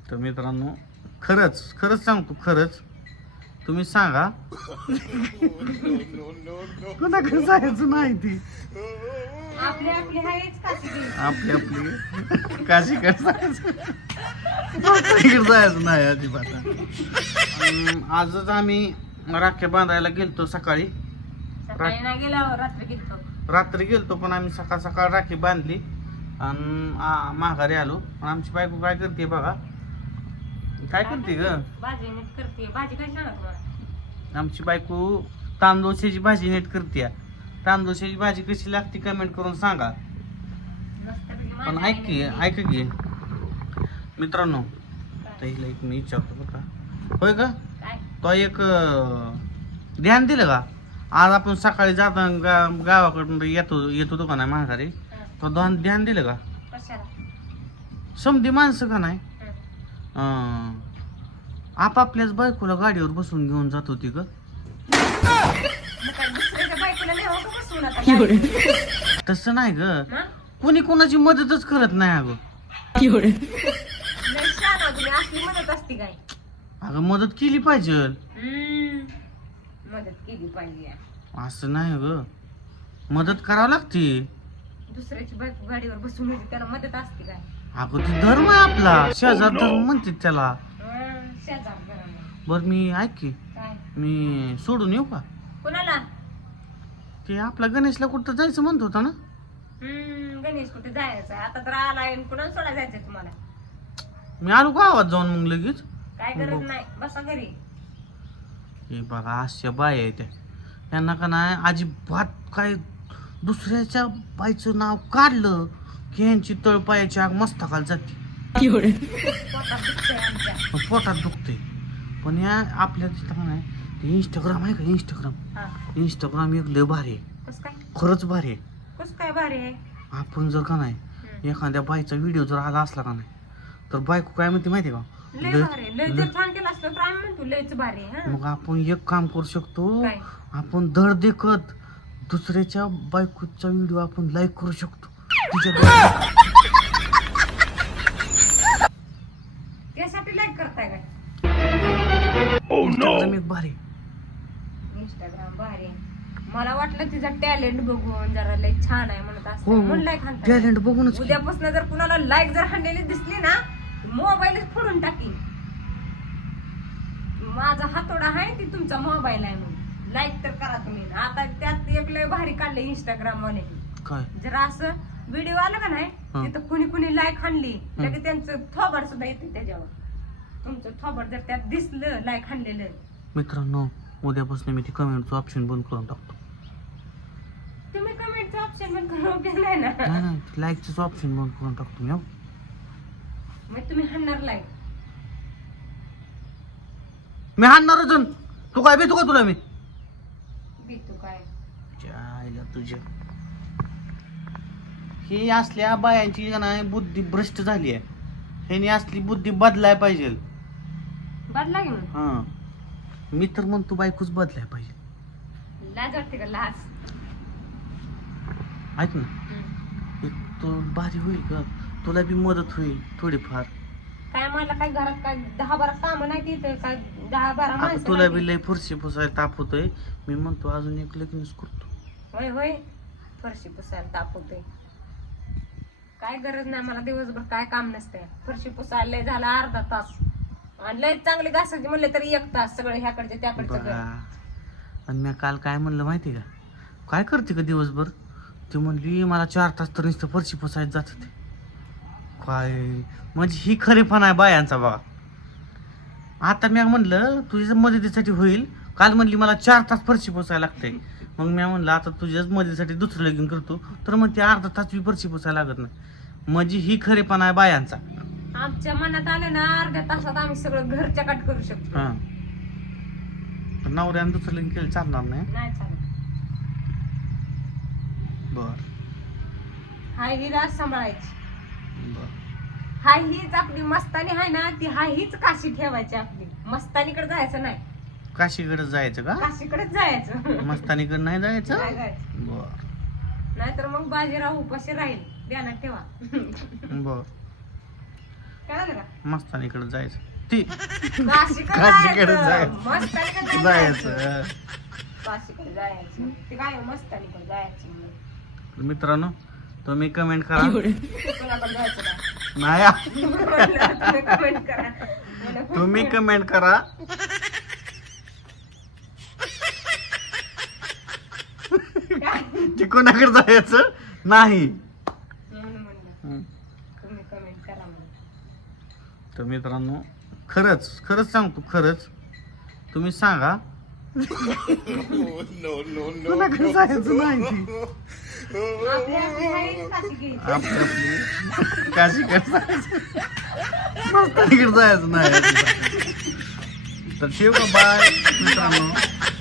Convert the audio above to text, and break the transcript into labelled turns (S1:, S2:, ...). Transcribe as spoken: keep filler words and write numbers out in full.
S1: तर मित्रांनो खरंच खरंच सांगतो खरंच तुम्ही सांगा कोणाकडे जायचं नाही ती
S2: आपली आपली हायच काशी गेली.
S1: आपली आपली काशीकडे जायचं इकडे जायचं नाही अजिबात. अं, आजच आम्ही राख्या बांधायला गेलतो सकाळी
S2: सकाळी नाही गेला रात्री गेलतो.
S1: रात्री गेलतो पण आम्ही सकाळ सकाळ राखी बांधली आणि आ- माघारी आलो. पण आमची बायको काय करते बघा काय करते ग
S2: भाजी नीट करते. भाजी काय सांगा तुम्हाला.
S1: आमची बायको तांदूळशाची भाजी नीट करते. तांदूळशाची भाजी कशी लागते कमेंट करून सांगा.
S2: मस्तपैकी
S1: पण
S2: माझ्या
S1: ऐक की
S2: आईने
S1: ऐक की मित्रांनो
S2: काय?
S1: ताईला एक मी विचारतो बरं का होय का
S2: काय
S1: तो एक अं, ध्यान दिलं का आज आपण सकाळी जाताना गा गावाकडून येतो येतो होतो का नाही माघारी
S2: हं.
S1: तो ध्यान ध्यान दिलं का
S2: कशाला
S1: समधी माणसं का नाही
S2: हं.
S1: अं, आपापल्याच बायकोला गाडीवर बसून घेऊन जात होती का
S2: मग काय दुसऱ्याच्या बायकोला न्यावं का बसवून आता गाडीवर?
S1: तसं नाही ग
S2: हं?
S1: कोणी कोणाची मदतच करत नाही अगं
S2: लय शहाणा तुम्ही. असली मदत असती काय.
S1: अगं मदत केली पाहिजे
S2: हम्म. मदत केली पाहिजे.
S1: असं नाही ग मदत करावं लागते.
S2: दुसऱ्याची बायको गाडीवर बसून होती त्याला मदत असते काय.
S1: अगं ते धर्म आहे आपला शेजार धर्म म्हणते त्याला.
S2: हं, शेजार घराणं.
S1: बर मी ऐक की
S2: काय
S1: मी सोडून येऊ का
S2: कोणाला.
S1: ते आपला गणेशला कुठं जायचं म्हणत होता ना.
S2: हम्म गणेश कुठे जायचं आता तर आलाय आणि कुणाला सोडा जायचंय तुम्हाला.
S1: मी आलो का आवाज जाऊन मग लगेच.
S2: काय गरज नाही बसा घरी.
S1: हे बघा अशा बाय आहे त्या त्यांना का नाही अजिबात काय दुसऱ्याच्या बाईचं नाव काढलं की यांची तळपायाची आग मस्तकाला जाते
S2: पोटात दुखतंय आमच्या.
S1: मग पोटात दुखते. पण या आपल्या तिथं का नाही ते इंस्टाग्राम आहे का इंस्टाग्राम
S2: हा
S1: इंस्टाग्राम एक लय भारी आहे
S2: कस काय
S1: खरंच भारी आहे.
S2: कस काय भारी आहे.
S1: आपण जर का नाही
S2: हम्म.
S1: एखाद्या बाईचा व्हिडिओ जर आला असला का नाही तर बायको काय म्हणते माहिती का
S2: लय
S1: लय-
S2: भारी आहे. लय जर छान केलं असतं तर आम्ही म्हणतो लयच भारी आहे. हं.
S1: मग आपण एक काम करू शकतो
S2: काय
S1: आपण धड देखत दुसऱ्याच्या बायकोचा व्हिडिओ आपण लाईक करू शकतो तिच्या
S2: त्यासाठी लाईक करताय काय.
S1: इंस्टाग्राम एक भारी.
S2: इंस्टाग्राम भारी आहे. मला वाटलं तिचा टॅलेंट बघून जरा लय छान आहे म्हणत असं
S1: हो
S2: म्हणून लाईक हाणताय.
S1: टॅलेंट बघूनच की.
S2: उद्यापासून जर कुणाला लाईक जर हाणलेली दिसली ना मोबाईलच फोडून टाकीन. माझा हातोडा आहे ती तुमचा मोबाईल आहे म्हणून लाईक तर करा तुम्ही. आता त्यात एक लय भारी काढले इंस्टाग्राम वाले
S1: काय
S2: जर असं व्हिडिओ आला का नाही
S1: हं.
S2: तिथं कुणी कुणी लाईक हाणली लगेच त्यांचं थोबड सुद्धा येते त्याच्यावर. तुमचं थोबड जर त्यात दिसलं लाईक हाणलेलं
S1: मित्रांनो उद्यापासून मी ती कमेंटचं ऑप्शन बंद करून टाकतो.
S2: तुम्ही कमेंटचं ऑप्शन पण करू उपयोग नाही ना.
S1: नाही नाही लाईकचंच ऑप्शन बंद करून टाकतो मी हो.
S2: मग तुम्ही हाणणार लाईक.
S1: मी हाणणारच आहे. तू काय भेटू का तुला मी
S2: भेटू काय
S1: जायला तुझ्या ही असल्या बायांची का नाही बुद्धी भ्रष्ट झाली आहे. ह्यानी असली बुद्धी बदलाय पाहिजे.
S2: बदला घेऊन
S1: हा मी तर म्हणतो बायकोच बदलाय पाहिजे.
S2: लाज वाटते का लाज.
S1: ऐक ना
S2: हम्म.
S1: एक तो भारी होईल का तुला बी मदत होईल थोडीफार.
S2: काय मला काय घरात काय दहा बारा कामं नाही तिथं काय दहा बारा
S1: आता
S2: माणसं
S1: तुला
S2: नाही
S1: बी लय फरशी पुसायला ताप होतोय. मी म्हणतो अजून एक लगेच करतो.
S2: तिथं. होय होय फरशी पुसायला ताप होतोय. काय गरज नाही मला दिवसभर काय काम नसतंय. फरशी पुसायला लय झाला अर्धा तास आणि लय चांगली घासायची म्हणले तरी एक तास सगळं ह्याकडचे त्याकडचं
S1: बघा
S2: घर.
S1: आणि मी काल काय म्हणलं माहिती का काय करते का दिवसभर ती म्हणली मला चार तास तर नुसतं फरशी पुसायला जात होते. काय म्हणजे ही खरेपणा आहे बायांचा बघा. आता मी म्हणलं तुझ्या मदतीसाठी होईल. काल म्हणली मला चार तास फरशी पुसायला लागते. मग मी म्हणलं आता तुझ्याच मदतीसाठी दुसरं लगीन करतो तर मग ते अर्धा तास बी फरशी पुसायला लागत नाही. म्हणजे ही खरेपणा आहे बायांचा.
S2: आमच्या मनात आलं ना अर्ध्या तासात आम्ही सगळं घरच्या काट करू शकतो.
S1: हा पण नवऱ्यानं दुसरं लगीन केलं चालणार नाही.
S2: नाही चालत.
S1: बर
S2: हाय ही राज सांभाळायची.
S1: बर
S2: हाय हीच आपली मस्तानी आहे ना ती हाय हीच काशी ठेवायची आपली. मस्तानीकडे जायचं नाही.
S1: काशीकडे जायचं का
S2: काशीकडेच जायचं.
S1: मस्तानीकडे नाही जायचं.
S2: नाही जायचं.
S1: बर
S2: नाहीतर मग बाजीराव उपाशी राहील ध्यानात ठेवा.
S1: बर
S2: काय झालं का
S1: मस्तानीकडे जायचं ती
S2: काशीकडे
S1: काशीकडे
S2: जायचं
S1: जायचं.
S2: मस्तानीकडे
S1: जायचं
S2: काशीकडे जायचं ते काय मस्तानीकडे जायचं म्हणून.
S1: मित्रांनो तुम्ही कमेंट करा
S2: कोणाकडे जायचं का?
S1: नाही आ.
S2: तुम्ही comment करा. मला
S1: तुम्ही कमेंट करा
S2: काय?
S1: की कोणाकडे जायचं नाही.
S2: म्हणून म्हणलं
S1: हम्म.
S2: तुम्ही कमेंट करा म्हणून.
S1: तर मित्रांनो खरंच खरंच सांगतो खरंच तुम्ही सांगा कोणाकडे जायचं नाही ती.
S2: आपली आपली आहेच काशी घ्यायची.
S1: आपली आपली काशीकडे जायचं मस्तानीकडे जायचं नाही तर ठेव बाय मित्रांनो.